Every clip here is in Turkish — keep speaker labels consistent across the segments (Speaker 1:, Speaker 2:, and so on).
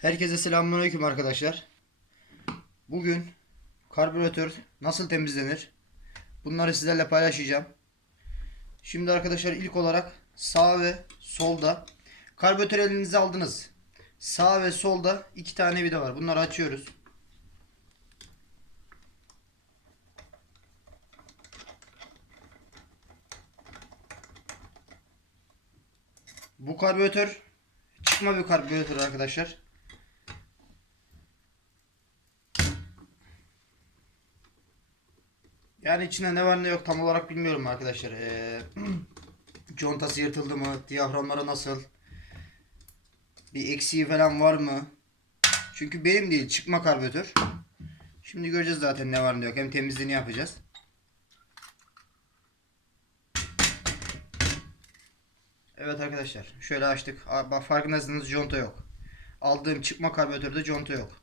Speaker 1: Herkese selamünaleyküm arkadaşlar. Bugün karbüratör nasıl temizlenir? Bunları sizlerle paylaşacağım. Şimdi arkadaşlar ilk olarak sağ ve solda karbüratör elinize aldınız. Sağ ve solda iki tane vida var. Bunları açıyoruz. Bu karbüratör çıkma bir karbüratör arkadaşlar. Yani içinde ne var ne yok tam olarak bilmiyorum arkadaşlar. Ee, contası yırtıldı mı? Diyaframları nasıl? Bir eksiği falan var mı? Çünkü benim değil çıkma karbüratör. Şimdi göreceğiz zaten ne var ne yok. Hem temizliğini yapacağız. Evet arkadaşlar şöyle açtık. Bak farkındaysanız conta yok. Aldığım çıkma karbüratörde conta yok.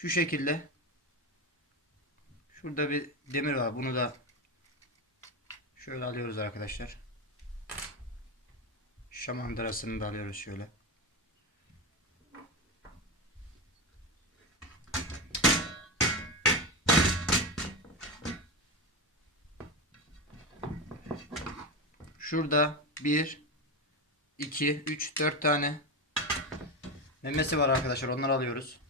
Speaker 1: Şu şekilde. Şurada bir demir var. Bunu da şöyle alıyoruz arkadaşlar. Şamandırasını da alıyoruz şöyle. Şurada 1 2 3 4 tane memesi var arkadaşlar. Onları alıyoruz.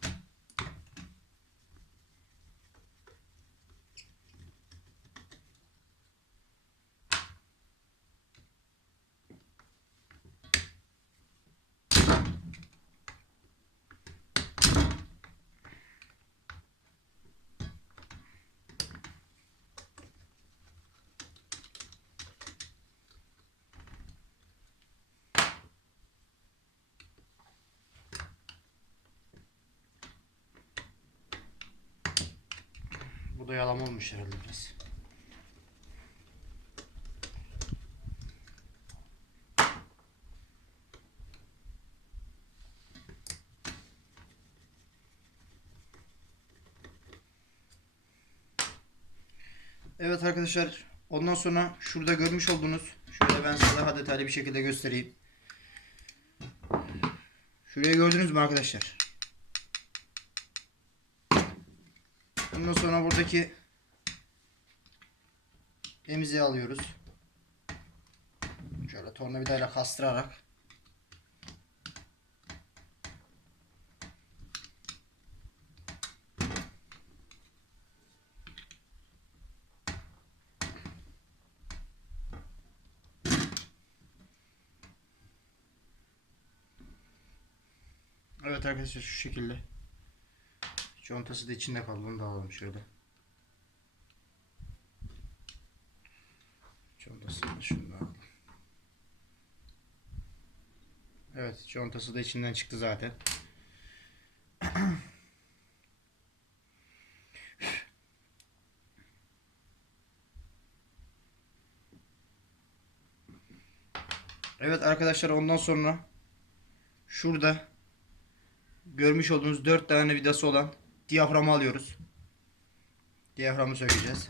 Speaker 1: Bu herhalde biraz. Evet arkadaşlar ondan sonra şurada görmüş olduğunuz şöyle ben size daha detaylı bir şekilde göstereyim. Şuraya gördünüz mü arkadaşlar? Ondan sonra buradaki temizliği alıyoruz. Şöyle tornavidayla kastırarak. Evet arkadaşlar şu şekilde. Contası da içinde kaldı. Onu da alalım şöyle. Contasını da şunu alalım. Evet contası da içinden çıktı zaten. Evet arkadaşlar ondan sonra şurada görmüş olduğunuz 4 tane vidası olan diyaframı alıyoruz. Diyaframı sökeceğiz.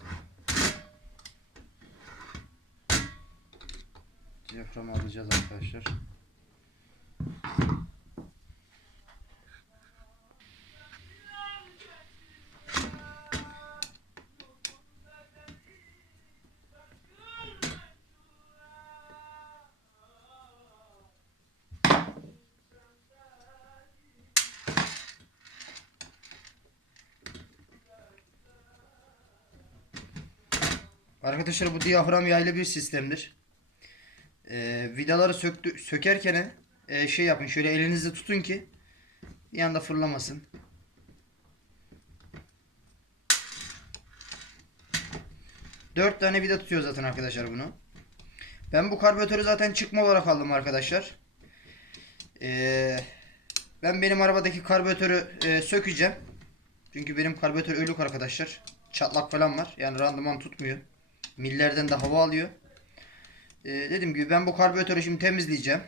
Speaker 1: Diyaframı alacağız arkadaşlar. Arkadaşlar bu diyafram yaylı bir sistemdir. Vidaları söktü, sökerken e, şey yapın şöyle elinizde tutun ki bir anda fırlamasın. Dört tane vida tutuyor zaten arkadaşlar bunu. Ben bu karbüratörü zaten çıkma olarak aldım arkadaşlar. Ee, ben benim arabadaki karbüratörü e, sökeceğim. Çünkü benim karbüratör ölük arkadaşlar. Çatlak falan var. Yani randıman tutmuyor. Millerden de hava alıyor. E, dediğim gibi ben bu karbüratörü şimdi temizleyeceğim.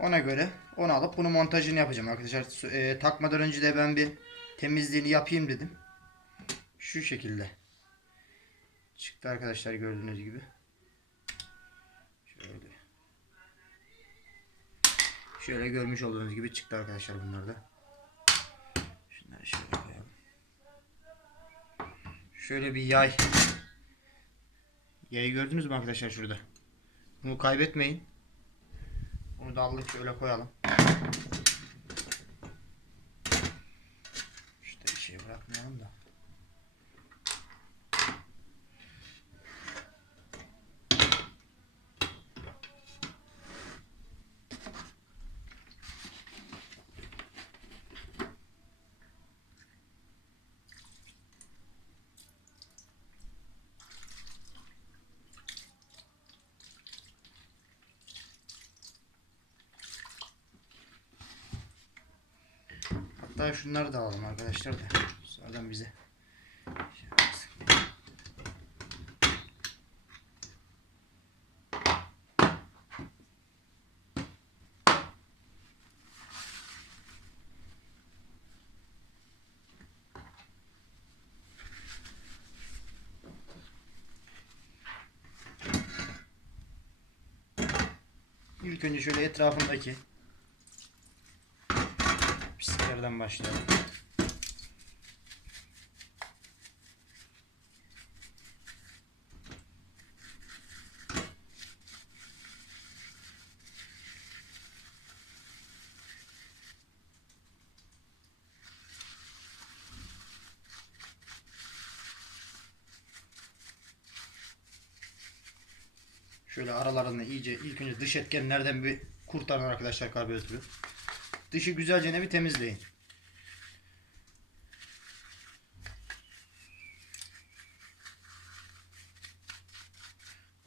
Speaker 1: Ona göre onu alıp bunu montajını yapacağım arkadaşlar. E, takmadan önce de ben bir temizliğini yapayım dedim. Şu şekilde. Çıktı arkadaşlar gördüğünüz gibi. Şöyle. Şöyle görmüş olduğunuz gibi çıktı arkadaşlar bunlar da. Şunları şöyle koyalım. Şöyle bir yay Yayı gördünüz mü arkadaşlar şurada? Bunu kaybetmeyin. Bunu da aldık şöyle koyalım. İşte bir şey bırakmayalım da. Hatta şunları da alalım arkadaşlar da. Sonradan bize. İlk önce şöyle etrafındaki pisliklerden başlayalım. Şöyle aralarını iyice ilk önce dış etkenlerden bir kurtarın arkadaşlar karbüratörü. Dışı güzelce ne bir temizleyin.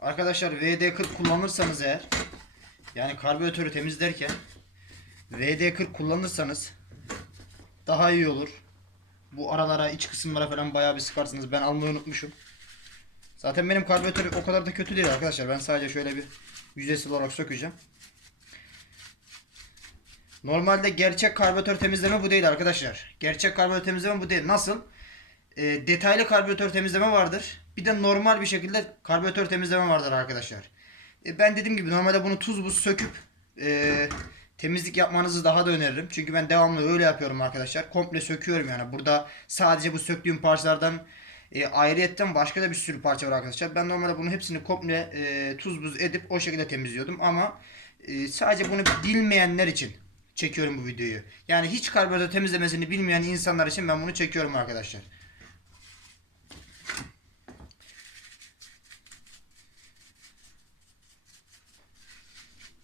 Speaker 1: Arkadaşlar VD40 kullanırsanız eğer yani karbüratörü temizlerken VD40 kullanırsanız daha iyi olur. Bu aralara iç kısımlara falan bayağı bir sıkarsınız. Ben almayı unutmuşum. Zaten benim karbüratör o kadar da kötü değil arkadaşlar. Ben sadece şöyle bir yüzeysel olarak sökeceğim. Normalde gerçek karbüratör temizleme bu değil arkadaşlar. Gerçek karbüratör temizleme bu değil. Nasıl? E, detaylı karbüratör temizleme vardır. Bir de normal bir şekilde karbüratör temizleme vardır arkadaşlar. E, ben dediğim gibi normalde bunu tuz buz söküp e, temizlik yapmanızı daha da öneririm. Çünkü ben devamlı öyle yapıyorum arkadaşlar. Komple söküyorum yani. Burada sadece bu söktüğüm parçalardan e, ayrıyetten başka da bir sürü parça var arkadaşlar. Ben normalde bunu hepsini komple e, tuz buz edip o şekilde temizliyordum ama e, sadece bunu bilmeyenler için çekiyorum bu videoyu. Yani hiç karbüratör temizlemesini bilmeyen insanlar için ben bunu çekiyorum arkadaşlar.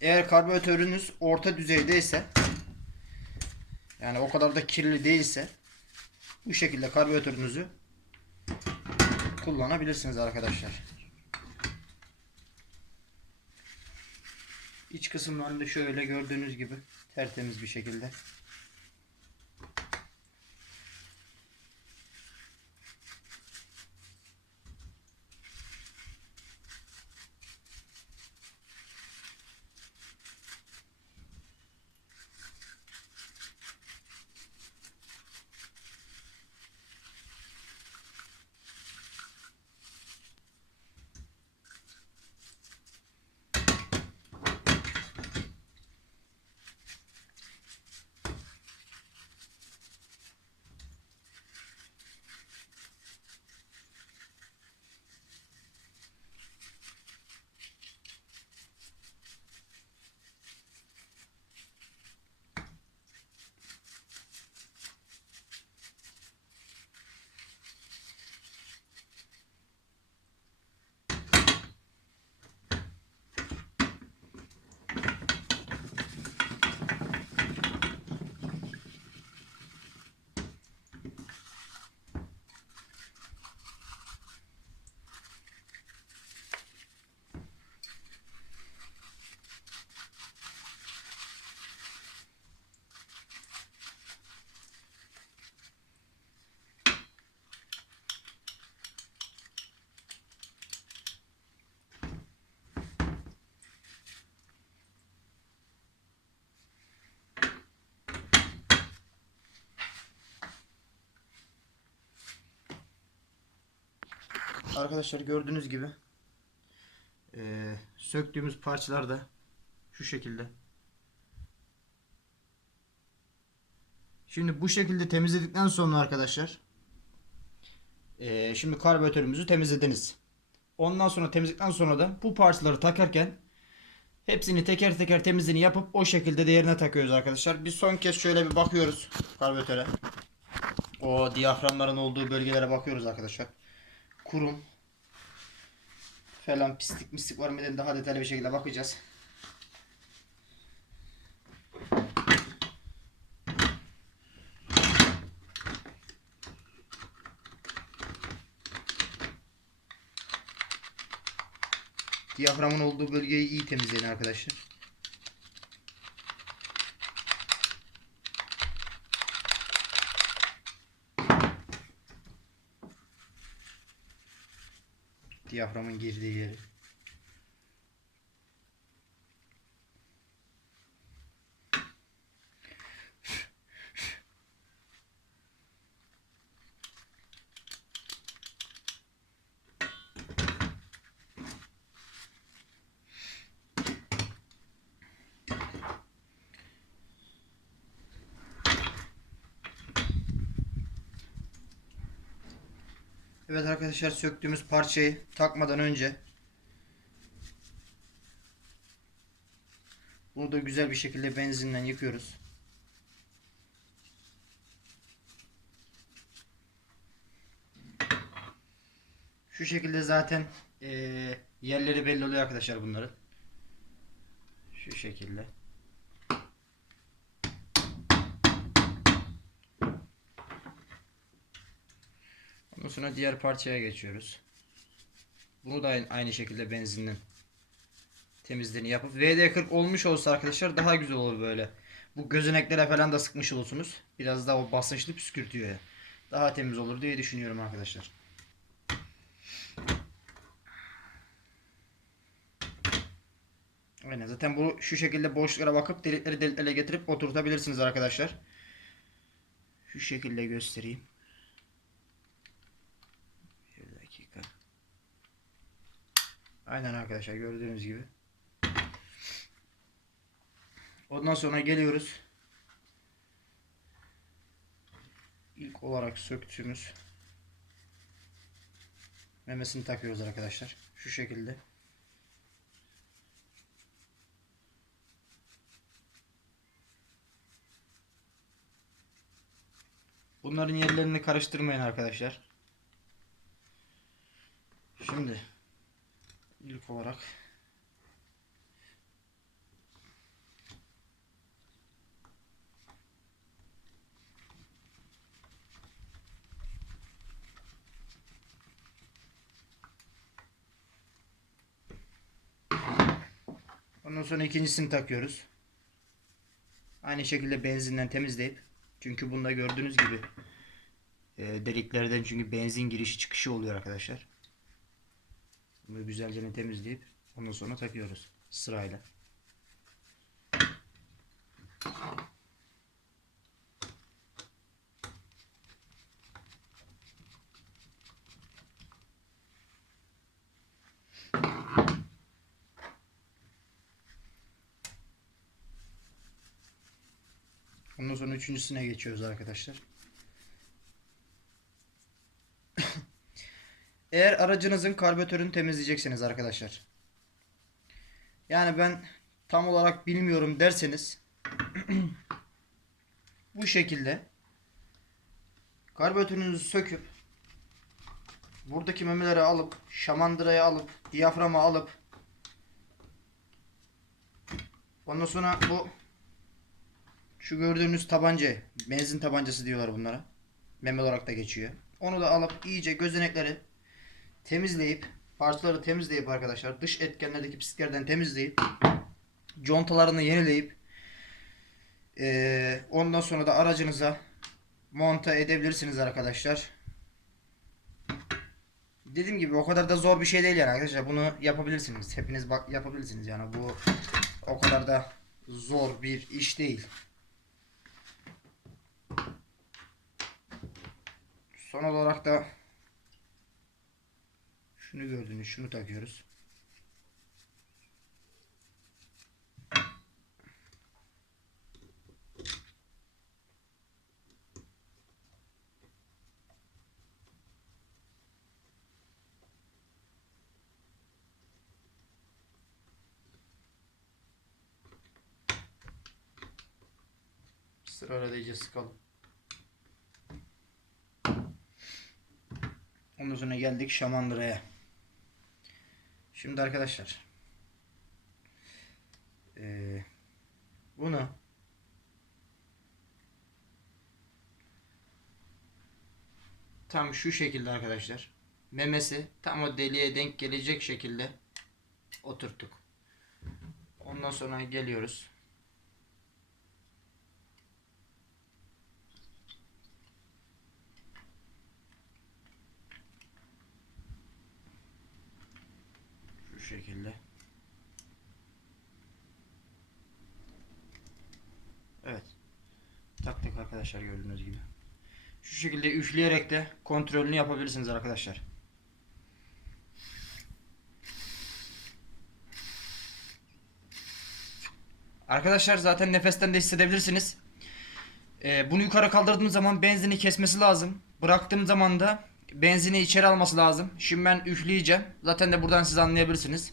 Speaker 1: Eğer karbüratörünüz orta düzeydeyse yani o kadar da kirli değilse bu şekilde karbüratörünüzü kullanabilirsiniz arkadaşlar. İç kısımlarında şöyle gördüğünüz gibi tertemiz bir şekilde. Arkadaşlar gördüğünüz gibi eee, söktüğümüz parçalar da şu şekilde Şimdi bu şekilde temizledikten sonra arkadaşlar eee, şimdi karbüratörümüzü temizlediniz. Ondan sonra temizledikten sonra da bu parçaları takarken hepsini teker teker temizliğini yapıp o şekilde de yerine takıyoruz arkadaşlar. Bir son kez şöyle bir bakıyoruz karbüratöre. O diyaframların olduğu bölgelere bakıyoruz arkadaşlar. Kurum falan pislik mislik var mı daha detaylı bir şekilde bakacağız. Diyaframın olduğu bölgeyi iyi temizleyin arkadaşlar. Diyaframın girdiği yeri. Evet arkadaşlar söktüğümüz parçayı takmadan önce bunu da güzel bir şekilde benzinden yıkıyoruz. Şu şekilde zaten eee, yerleri belli oluyor arkadaşlar bunların. Şu şekilde. Sonra diğer parçaya geçiyoruz. Bunu da aynı- şekilde benzinden temizliğini yapıp VD40 olmuş olsa arkadaşlar daha güzel olur böyle. Bu gözeneklere falan da sıkmış olursunuz. Biraz daha o basınçlı püskürtüyor ya. Daha temiz olur diye düşünüyorum arkadaşlar. Aynen zaten bu şu şekilde boşluklara bakıp delikleri deliklere getirip oturtabilirsiniz arkadaşlar. Şu şekilde göstereyim. Bir dakika. Aynen arkadaşlar gördüğünüz gibi. Ondan sonra geliyoruz. İlk olarak söktüğümüz memesini takıyoruz arkadaşlar. Şu şekilde. Bunların yerlerini karıştırmayın arkadaşlar. Şimdi ilk olarak Ondan sonra ikincisini takıyoruz. Aynı şekilde benzinden temizleyip çünkü bunda gördüğünüz gibi e, deliklerden çünkü benzin girişi çıkışı oluyor arkadaşlar. Bunu güzelce temizleyip ondan sonra takıyoruz sırayla. Ondan sonra üçüncüsüne geçiyoruz arkadaşlar. Eğer aracınızın karbüratörünü temizleyeceksiniz arkadaşlar. Yani ben tam olarak bilmiyorum derseniz bu şekilde karbüratörünüzü söküp buradaki memeleri alıp şamandırayı alıp diyaframı alıp ondan sonra bu şu gördüğünüz tabanca benzin tabancası diyorlar bunlara meme olarak da geçiyor onu da alıp iyice gözenekleri temizleyip parçaları temizleyip arkadaşlar dış etkenlerdeki pisliklerden temizleyip contalarını yenileyip eee, ondan sonra da aracınıza monta edebilirsiniz arkadaşlar. Dediğim gibi o kadar da zor bir şey değil yani arkadaşlar. Bunu yapabilirsiniz. Hepiniz bak yapabilirsiniz yani bu o kadar da zor bir iş değil. Son olarak da şunu gördünüz. Şunu takıyoruz. sırayla iyice sıkalım. Ondan sonra geldik Şamandıra'ya. Şimdi arkadaşlar. eee, bunu tam şu şekilde arkadaşlar. Memesi tam o deliğe denk gelecek şekilde oturttuk. Ondan sonra geliyoruz. Şekilde. Evet. Taktık arkadaşlar gördüğünüz gibi. Şu şekilde üfleyerek de kontrolünü yapabilirsiniz arkadaşlar. Arkadaşlar zaten nefesten de hissedebilirsiniz. Ee, bunu yukarı kaldırdığım zaman benzini kesmesi lazım. Bıraktığım zaman da benzini içeri alması lazım. Şimdi ben üfleyeceğim. Zaten de buradan siz anlayabilirsiniz.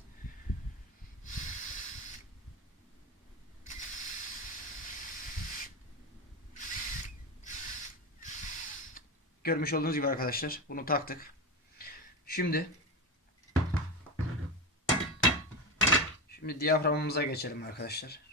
Speaker 1: Görmüş olduğunuz gibi arkadaşlar bunu taktık. Şimdi Şimdi diyaframımıza geçelim arkadaşlar.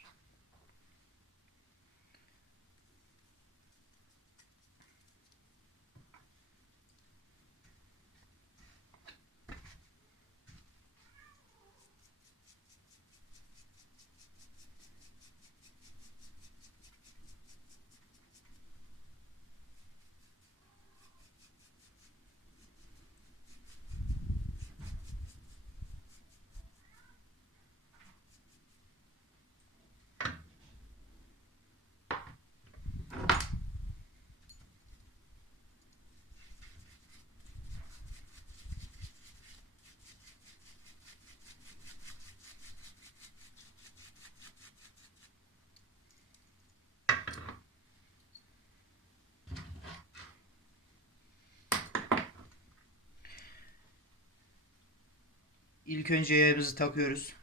Speaker 1: İlk önce yayımızı takıyoruz.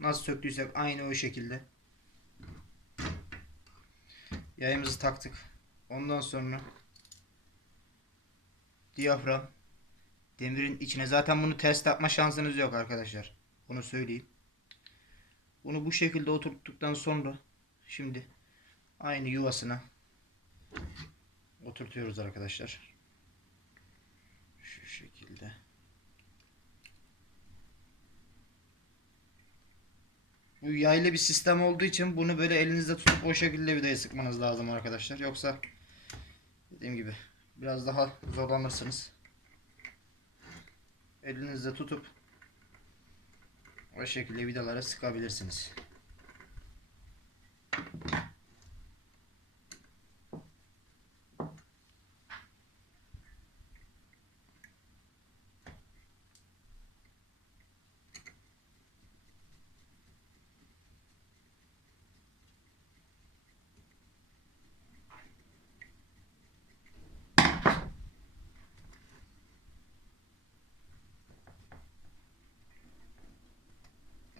Speaker 1: Nasıl söktüysek aynı o şekilde. Yayımızı taktık. Ondan sonra diyafram demirin içine zaten bunu ters takma şansınız yok arkadaşlar. Bunu söyleyeyim. Bunu bu şekilde oturttuktan sonra şimdi aynı yuvasına oturtuyoruz arkadaşlar. Şu şekilde. Yaylı bir sistem olduğu için bunu böyle elinizde tutup o şekilde vidayı sıkmanız lazım arkadaşlar. Yoksa dediğim gibi biraz daha zorlanırsınız. Elinizde tutup o şekilde vidalara sıkabilirsiniz.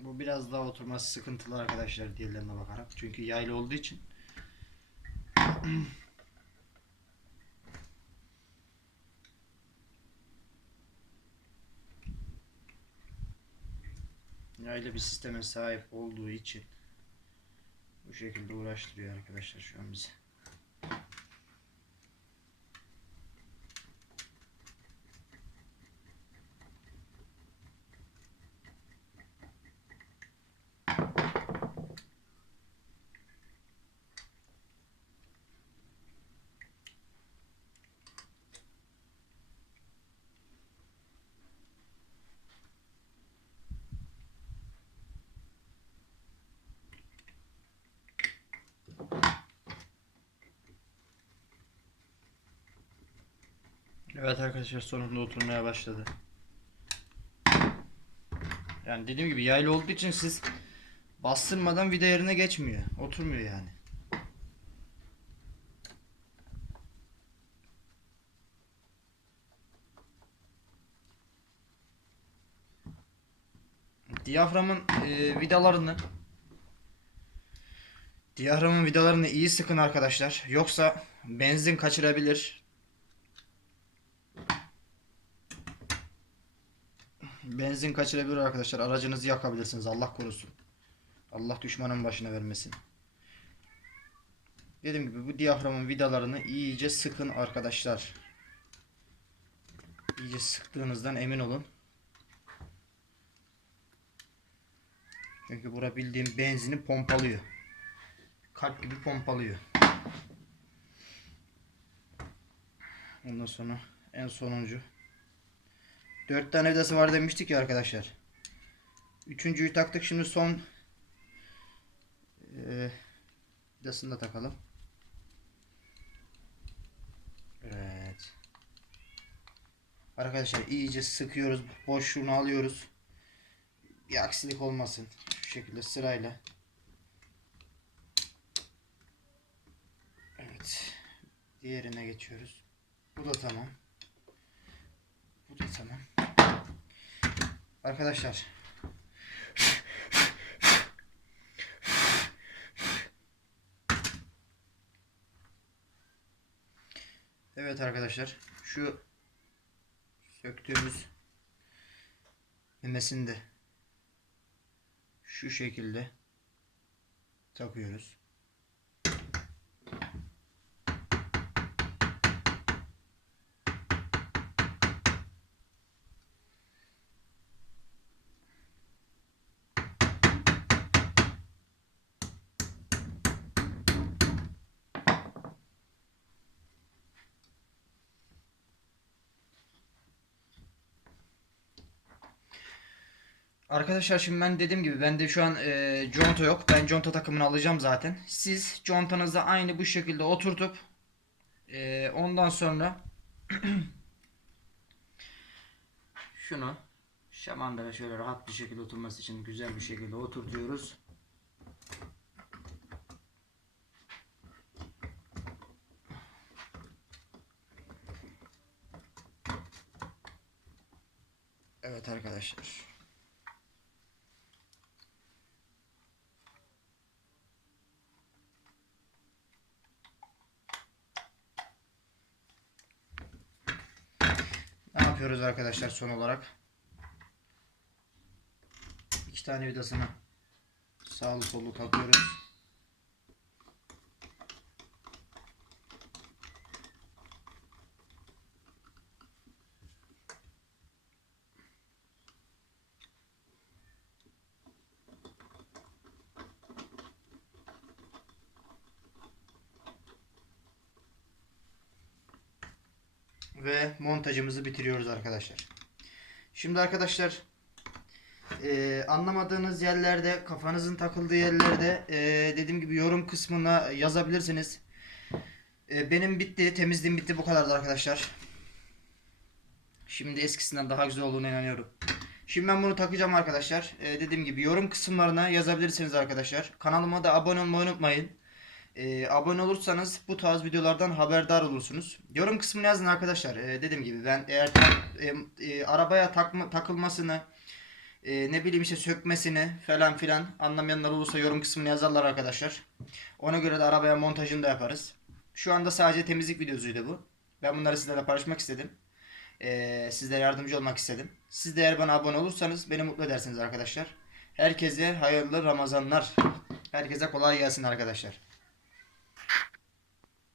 Speaker 1: Bu biraz daha oturması sıkıntılı arkadaşlar diğerlerine bakarak. Çünkü yaylı olduğu için. Yaylı bir sisteme sahip olduğu için bu şekilde uğraştırıyor arkadaşlar şu an bizi. Evet arkadaşlar sonunda oturmaya başladı. Yani dediğim gibi yaylı olduğu için siz bastırmadan vida yerine geçmiyor. Oturmuyor yani. Diyaframın e, vidalarını Diyaframın vidalarını iyi sıkın arkadaşlar. Yoksa benzin kaçırabilir. Benzin kaçırabilir arkadaşlar. Aracınızı yakabilirsiniz. Allah korusun. Allah düşmanın başına vermesin. Dediğim gibi bu diyaframın vidalarını iyice sıkın arkadaşlar. İyice sıktığınızdan emin olun. Çünkü bura bildiğim benzini pompalıyor. Kalp gibi pompalıyor. Ondan sonra en sonuncu. Dört tane vidası var demiştik ya arkadaşlar. Üçüncüyü taktık. Şimdi son e, vidasını da takalım. Evet. Arkadaşlar iyice sıkıyoruz. Boşluğunu alıyoruz. Bir aksilik olmasın. Şu şekilde sırayla. Evet. Diğerine geçiyoruz. Bu da tamam. Bu da tamam. Arkadaşlar. Evet arkadaşlar. Şu söktüğümüz memesini de şu şekilde takıyoruz. Arkadaşlar şimdi ben dediğim gibi bende şu an e, conta yok. Ben conta takımını alacağım zaten. Siz contanızı aynı bu şekilde oturtup e, ondan sonra şunu şamandıra şöyle rahat bir şekilde oturması için güzel bir şekilde oturtuyoruz. Evet arkadaşlar. Ne yapıyoruz arkadaşlar son olarak? İki tane vidasını sağlı sollu takıyoruz. ve montajımızı bitiriyoruz arkadaşlar. Şimdi arkadaşlar e, anlamadığınız yerlerde kafanızın takıldığı yerlerde e, dediğim gibi yorum kısmına yazabilirsiniz. E, benim bitti temizliğim bitti bu kadardı arkadaşlar. Şimdi eskisinden daha güzel olduğuna inanıyorum. Şimdi ben bunu takacağım arkadaşlar. E, dediğim gibi yorum kısımlarına yazabilirsiniz arkadaşlar. Kanalıma da abone olmayı unutmayın. Ee, abone olursanız bu tarz videolardan haberdar olursunuz. Yorum kısmına yazın arkadaşlar. Ee, dediğim gibi ben eğer e, e, arabaya takma, takılmasını e, ne bileyim işte sökmesini falan filan anlamayanlar olursa yorum kısmına yazarlar arkadaşlar. Ona göre de arabaya montajını da yaparız. Şu anda sadece temizlik videosuydu bu. Ben bunları sizlerle paylaşmak istedim. Ee, sizlere yardımcı olmak istedim. Siz de eğer bana abone olursanız beni mutlu edersiniz arkadaşlar. Herkese hayırlı Ramazanlar. Herkese kolay gelsin arkadaşlar.